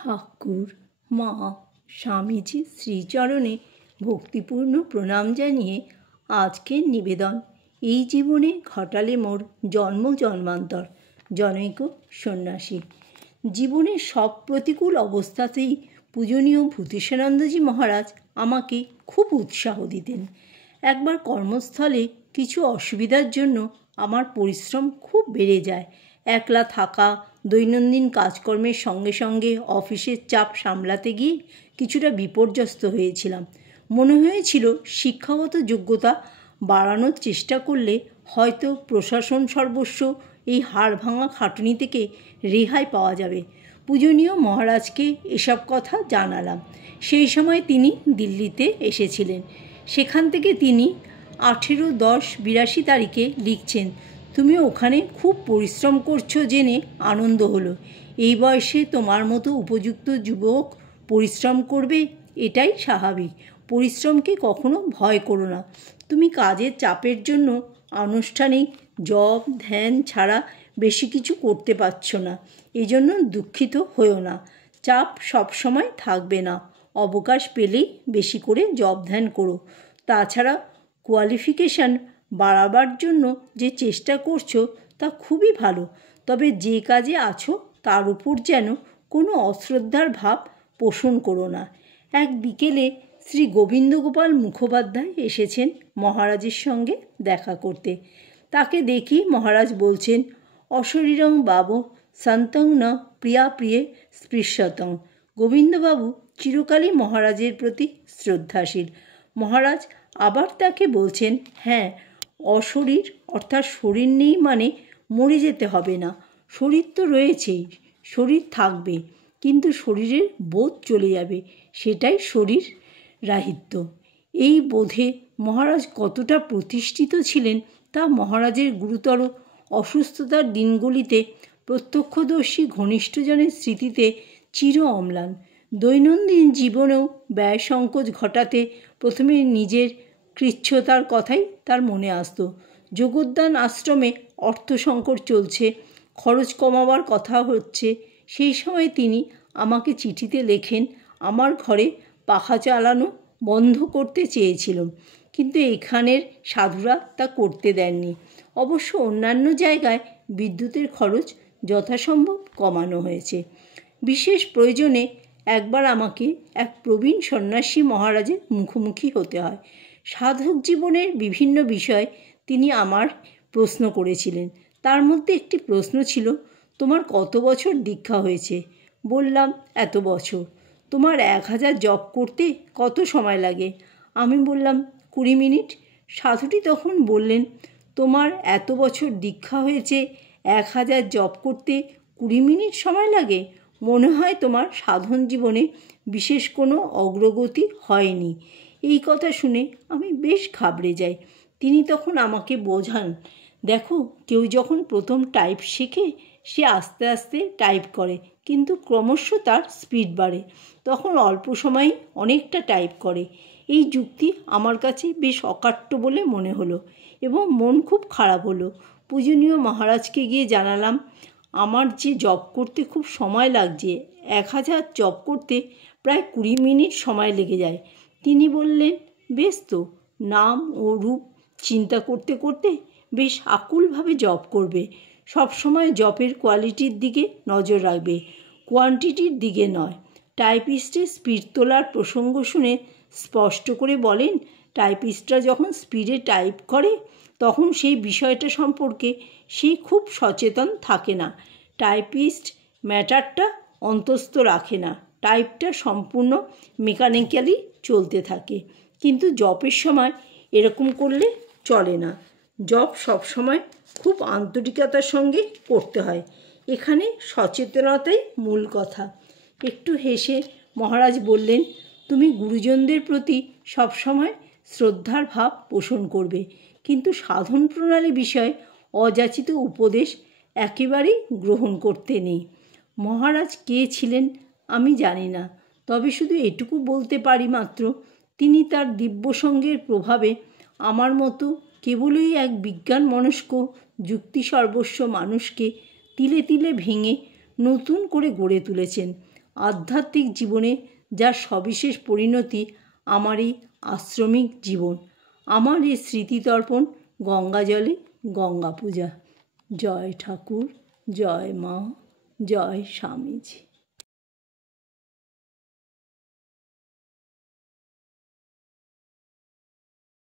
ঠাকুর, মা, স্বামীজি শ্রীচরণে ভক্তিপূর্ণ প্রণাম জানিয়ে আজকের নিবেদন এই জীবনে ঘটালে মোর জন্ম জন্মান্তর। জনৈক সন্ন্যাসী। জীবনের সব প্রতিকূল অবস্থাতেই পূজনীয় ভূতিষ্যানন্দজি মহারাজ আমাকে খুব উৎসাহ দিতেন। একবার কর্মস্থলে কিছু অসুবিধার জন্য আমার পরিশ্রম খুব বেড়ে যায়। একলা থাকা, দৈনন্দিন কাজকর্মের সঙ্গে সঙ্গে অফিসের চাপ সামলাতে গিয়ে কিছুটা বিপর্যস্ত হয়েছিলাম। মনে হয়েছিল শিক্ষাগত যোগ্যতা বাড়ানোর চেষ্টা করলে হয়তো প্রশাসন সর্বস্ব এই হাড় ভাঙা খাটুনি থেকে রেহাই পাওয়া যাবে। পূজনীয় মহারাজকে এসব কথা জানালাম। সেই সময় তিনি দিল্লিতে এসেছিলেন। সেখান থেকে তিনি 18/10/82 তারিখে লিখছেন, তুমি ওখানে খুব পরিশ্রম করছো জেনে আনন্দ হলো। এই বয়সে তোমার মতো উপযুক্ত যুবক পরিশ্রম করবে, এটাই স্বাভাবিক। পরিশ্রমকে কখনো ভয় করো না। তুমি কাজের চাপের জন্য আনুষ্ঠানিক জব ধ্যান ছাড়া বেশি কিছু করতে পারছো না, এজন্য দুঃখিত হয়েও না। চাপ সবসময় থাকবে না। অবকাশ পেলেই বেশি করে জব ধ্যান করো। তাছাড়া কোয়ালিফিকেশান বাড়াবার জন্য যে চেষ্টা করছো তা খুবই ভালো, তবে যে কাজে আছো তার উপর যেন কোনো অশ্রদ্ধার ভাব পোষণ করো না। এক বিকেলে শ্রী গোবিন্দগোপাল মুখোপাধ্যায় এসেছেন মহারাজের সঙ্গে দেখা করতে। তাকে দেখি মহারাজ বলছেন, অশরীরং বাব সন্তং ন প্রিয়া প্রিয়ে স্পৃশ্যতং। গোবিন্দবাবু চিরকালই মহারাজের প্রতি শ্রদ্ধাশীল। মহারাজ আবার তাকে বলছেন, হ্যাঁ, অশরীর অর্থাৎ শরীর নেই মানে মরে যেতে হবে না। শরীর তো রয়েছেই, শরীর থাকবে, কিন্তু শরীরের বোধ চলে যাবে, সেটাই শরীর রাহিত্য। এই বোধে মহারাজ কতটা প্রতিষ্ঠিত ছিলেন তা মহারাজের গুরুতর অসুস্থতার দিনগুলিতে প্রত্যক্ষদর্শী ঘনিষ্ঠজনের স্মৃতিতে চির অম্লান। দৈনন্দিন জীবনেও ব্যয় সংকোচ ঘটাতে প্রথমে নিজের কৃচ্ছতার কথাই তার মনে আসত। যোগোদ্যান আশ্রমে অর্থ সংকট চলছে, খরচ কমাবার কথা হচ্ছে। সেই সময় তিনি আমাকে চিঠিতে লেখেন, আমার ঘরে পাখা চালানো বন্ধ করতে চেয়েছিলাম, কিন্তু এখানের সাধুরা তা করতে দেননি। অবশ্য অন্যান্য জায়গায় বিদ্যুতের খরচ যথাসম্ভব কমানো হয়েছে। বিশেষ প্রয়োজনে একবার আমাকে এক প্রবীণ সন্ন্যাসী মহারাজের মুখোমুখি হতে হয়। সাধক জীবনের বিভিন্ন বিষয় তিনি আমার প্রশ্ন করেছিলেন। তার মধ্যে একটি প্রশ্ন ছিল, তোমার কত বছর দীক্ষা হয়েছে? বললাম, এত বছর। তোমার 1000 জপ করতে কত সময় লাগে? আমি বললাম, 20 মিনিট। সাধুটি তখন বললেন, তোমার এত বছর দীক্ষা হয়েছে, 1000 জপ করতে 20 মিনিট সময় লাগে? মনে হয় তোমার সাধন জীবনে বিশেষ কোনো অগ্রগতি হয়নি। এই কথা শুনে আমি বেশ ঘাবড়ে যাই। তিনি তখন আমাকে বোঝান, দেখো, কেউ যখন প্রথম টাইপ শেখে সে আস্তে আস্তে টাইপ করে, কিন্তু ক্রমশ তার স্পিড বাড়ে, তখন অল্প সময়ে অনেকটা টাইপ করে। এই যুক্তি আমার কাছে বেশ অকাট্য বলে মনে হলো এবং মন খুব খারাপ হলো। পূজনীয় মহারাজকে গিয়ে জানালাম, আমার যে জব করতে খুব সময় লাগছে, 1000 জব করতে প্রায় 20 মিনিট সময় লেগে যায়। তিনি বললেন, বেশ তো, নাম ও রূপ চিন্তা করতে করতে বেশ আকুলভাবে জব করবে। সবসময় জবের কোয়ালিটির দিকে নজর রাখবে, কোয়ান্টিটির দিকে নয়। টাইপিস্টের স্পিড তোলার প্রসঙ্গ শুনে স্পষ্ট করে বলেন, টাইপিস্টরা যখন স্পিডে টাইপ করে তখন সেই বিষয়টা সম্পর্কে সে খুব সচেতন থাকে না। টাইপিস্ট ম্যাটারটা অন্তস্থ রাখে না, টাইপটা সম্পূর্ণ মেকানিক্যালি চলতে থাকে। কিন্তু জবের সময় এরকম করলে চলে না। জব সবসময় খুব আন্তরিকতার সঙ্গে করতে হয়। এখানে সচেতনতাই মূল কথা। একটু হেসে মহারাজ বললেন, তুমি গুরুজনদের প্রতি সবসময় শ্রদ্ধার ভাব পোষণ করবে, কিন্তু সাধন প্রণালী বিষয়ে অযাচিত উপদেশ একেবারেই গ্রহণ করতে নেই। মহারাজ কে ছিলেন আমি জানি না, তবে শুধু এটুকু বলতে পারি মাত্র, তিনি তার দিব্যসঙ্গের প্রভাবে আমার মতো কেবলই এক বিজ্ঞান মনস্ক যুক্তি সর্বস্ব মানুষকে তিলে তিলে ভেঙে নতুন করে গড়ে তুলেছেন। আধ্যাত্মিক জীবনে যার সবিশেষ পরিণতি আমার এই আশ্রমিক জীবন, আমার এই স্মৃতিতর্পণ গঙ্গাজলে গঙ্গা পূজা। জয় ঠাকুর, জয় মা, জয় স্বামীজি।